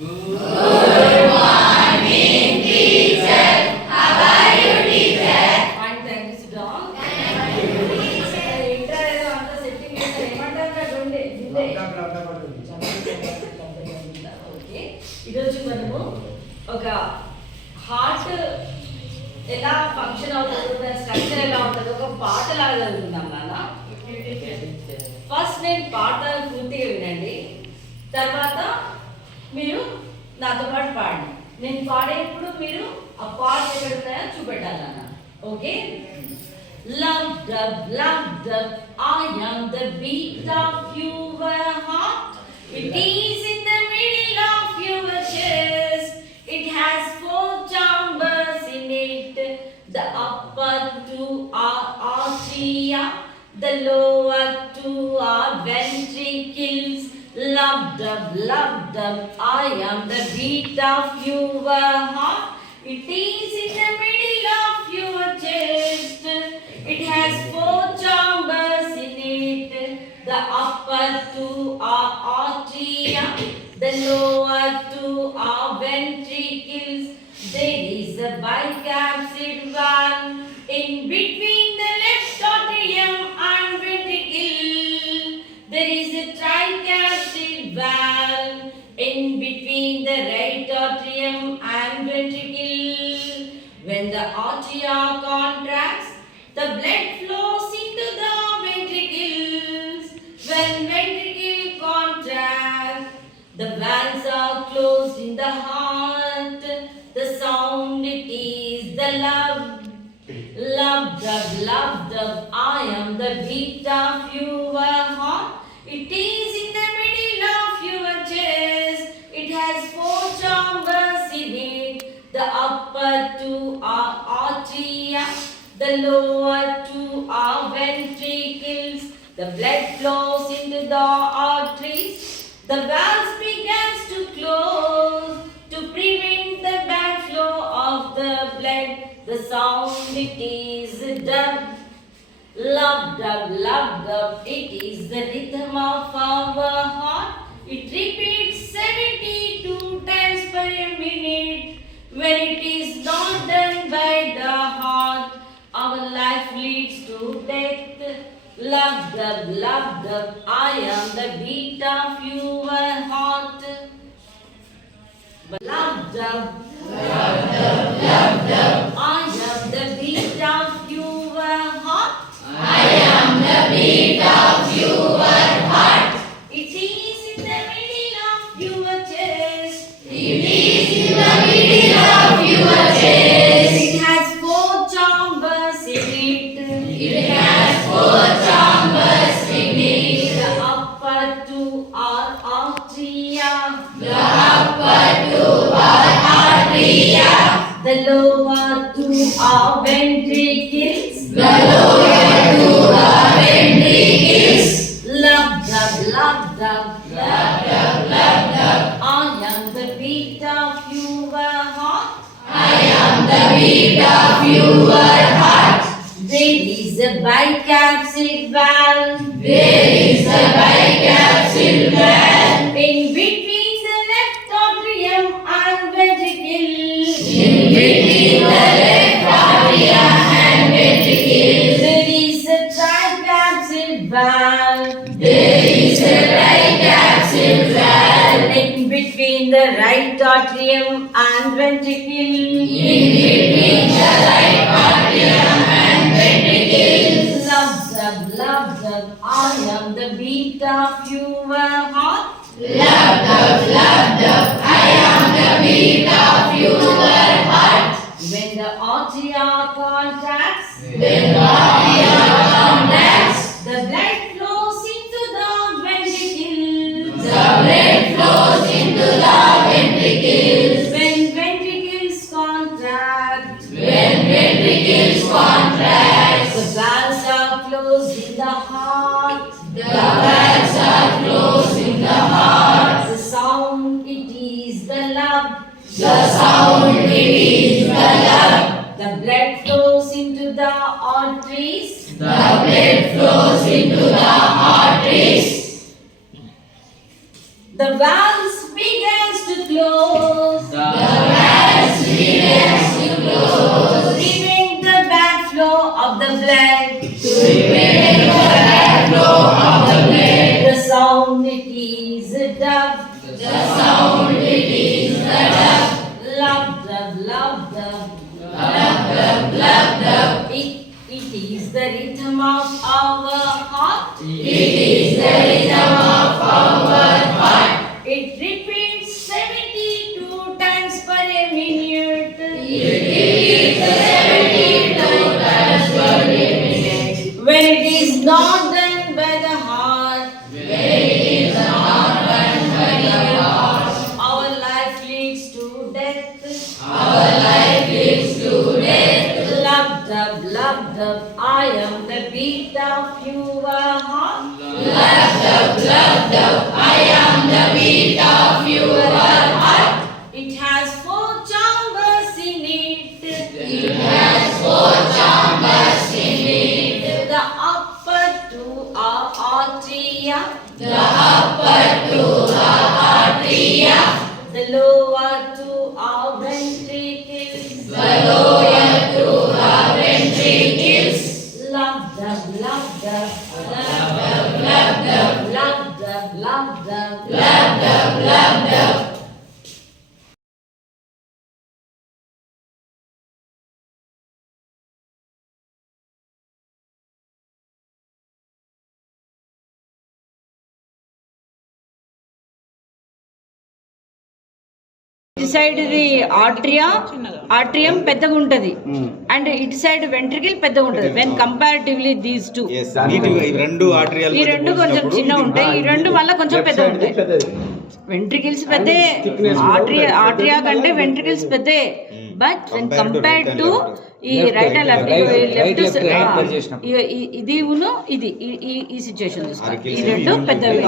Good morning, teacher. How are you, teacher? Fine, thank you, Sudham. Thank you, teacher. Inter ఏదో అంతా setting చేస్తారు. ఏమంటారు కదా ఉండే జిందే. ఓకే. ఈరోజు మనము ఒక హార్ట్ ఎలా ఫంక్షన్ అవుతుందో దాని స్ట్రక్చర్ ఎలా ఉంటుందో ఒక పాట లాగా చదువుకుందాం నాన్న. ఫస్ట్ నేను పాట పూర్తిగా వినండి, తర్వాత మీరు నాతో పాటు పాడండి. నేను పాడేప్పుడు మీరు ఆ పాట ఎక్కడ ఉన్నాయో చూపెట్టాలి నాన్న. Okay. Love dove, I am the beat of your heart. It is in the middle of your chest. It has 4 chambers in it. The upper 2 are atria, the lower 2 are ventricles. Love dove, I am the beat of your heart. It is in the middle of your chest. It has 4 chambers in it. The upper 2 are atria, the lower 2 are ventricles. There is a bicapsid valve in between the left atrium and ventricle. There is a tricapsid valve in between the right atrium and ventricle. When the atria contracts, the blood flows into the ventricles. When ventricle contracts, the valves are closed in the heart. The sound it is the love dove, I am the beat of your heart. It is in the middle of your chest. It has 4 chambers in it. The upper 2 are atria, the lower 2 are ventricles. The blood flows into the arteries. The valves begins to close to prevent the backflow of the blood. The sound it is dove. Love dove, it is the rhythm of our heart. It repeats 72 times per minute. When it is not done by the heart, our life leads to death. Love dove, I am the beat of your heart. Love dove, I am the beat of your heart. I am the beat of your heart. It is in the middle of your chest. It is in the middle of your chest. It has 4 chambers in it. It has 4 chambers in it. The upper 2 are atria. The upper 2 are atria. The lower 2 are ventricles. The lower 2 are ventricles. Love dove, Love dove, I am the beat of your heart. I am the beat of your heart. There is a bicapsid valve There is a bicapsid valve in between the left atrium and ventricle. in between the left atria and ventricle. There is a tricapsid valve There is a tricapsid valve in between the right atrium and ventricle. in between the right atrium and ventricle. Love dove, I am the beat of your heart. Love dove, I am the beat of your heart. When the atria contracts, When the atria contracts, the blood flows into the ventricles. the blood flows into the ventricles. When ventricles contract, When ventricles contract, the valves are closed in the heart. the valves are closed in the heart. The sound it is the love. The sound it is the love. The blood flows into the arteries. The blood flows into the arteries. The valves begin begins to close. Removing the bad flow of the blood. The sound it is a dove. Love dove, love dove. It is the rhythm of our heart. It repeats 72 times per a minute. When it is not done by the heart, our life leads to death. Love dove, I am the beat of your heart. It has 4 chambers in it. The upper 2 are atria. The lower 2 are ventricles. Love dove, love dove. Love dove. ఇటు side ఇది ఆట్రియం పెద్దగా ఉంటది and ఇటు side ventricle పెద్దగా ఉంటది when comparatively these two. ఈ రెండు కొంచెం చిన్న ఉంటాయి, ఈ రెండు వల్ల కొంచెం పెద్ద ఉంటాయి. వెంట్రికల్స్ పెద్దే, ఆట్రియా కంటే వెంట్రికల్స్ పెద్దే. బట్ వెన్ కంపేర్డ్ టు ఈ రైట్ అండ్ లెఫ్ట్ ఇది ఇది ఈ సిచ్యుయేషన్ ఈ రెండు పెద్దవి.